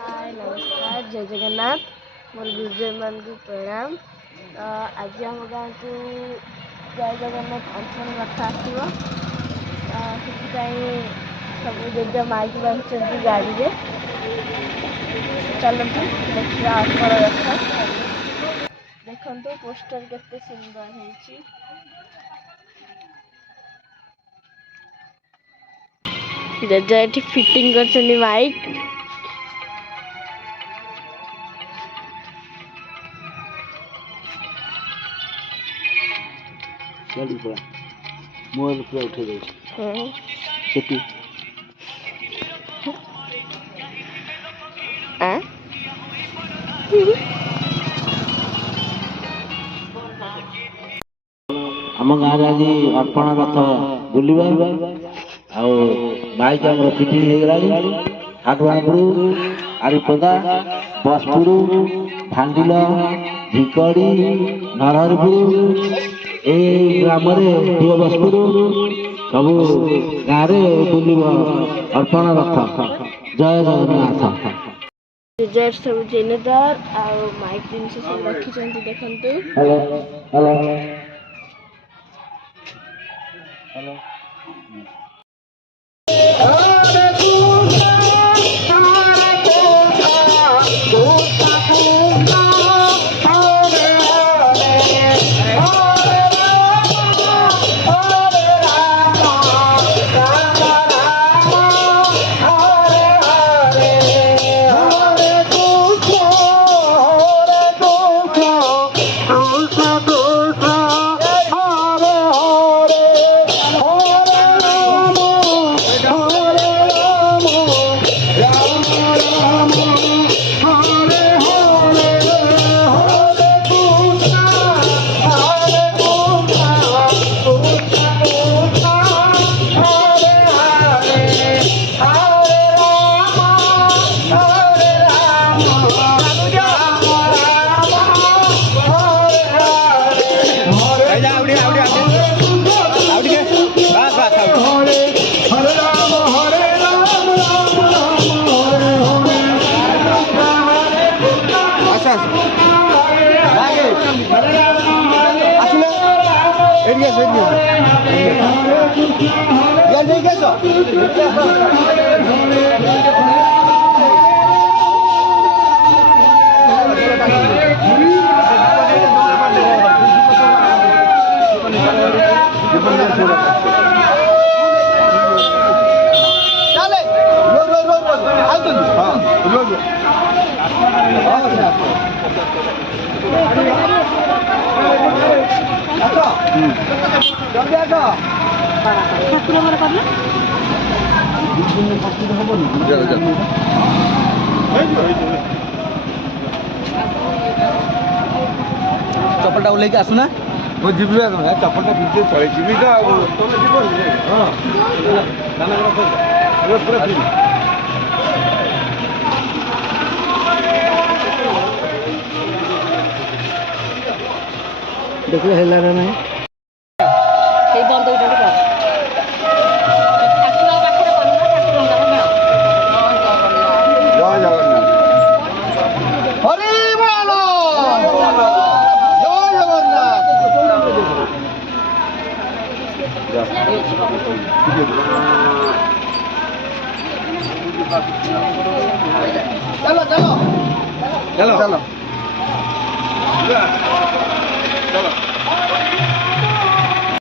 हाय नमस्कार जय जगन्नाथ मोर गुरुजन मान को प्रणाम। आज आम गाँव को जय जगन्नाथ फंक्शन रखा आसो सब जज माइक बांधुंट गाड़ी में चलती देखा अर्पण रथ देखो पोस्टर केते सुंदर है जज ये फिटिंग कर माइक गाड़ी पूरा मोबाइल पूरा उठे जाए सेटी आम गाँव आज अर्पण रथ बुलवा माइक आम फिटिंग हो गला हाटवाणपुर आरिपदा बसपुर भांडिल झिकड़ी नरहरपुर ए ग्राम बसपुर सब गाँव बुल अर्पण रथ जय जगन्नाथ रिजर्व सब जेनेदार माइक जिन सब रखी देखते हेलो हेलो हेलो चपलटा ओल्ल आसुना मुझे चपलटा भिजे चल जी देखले हेला रे नहीं चलो चलो चलो चलो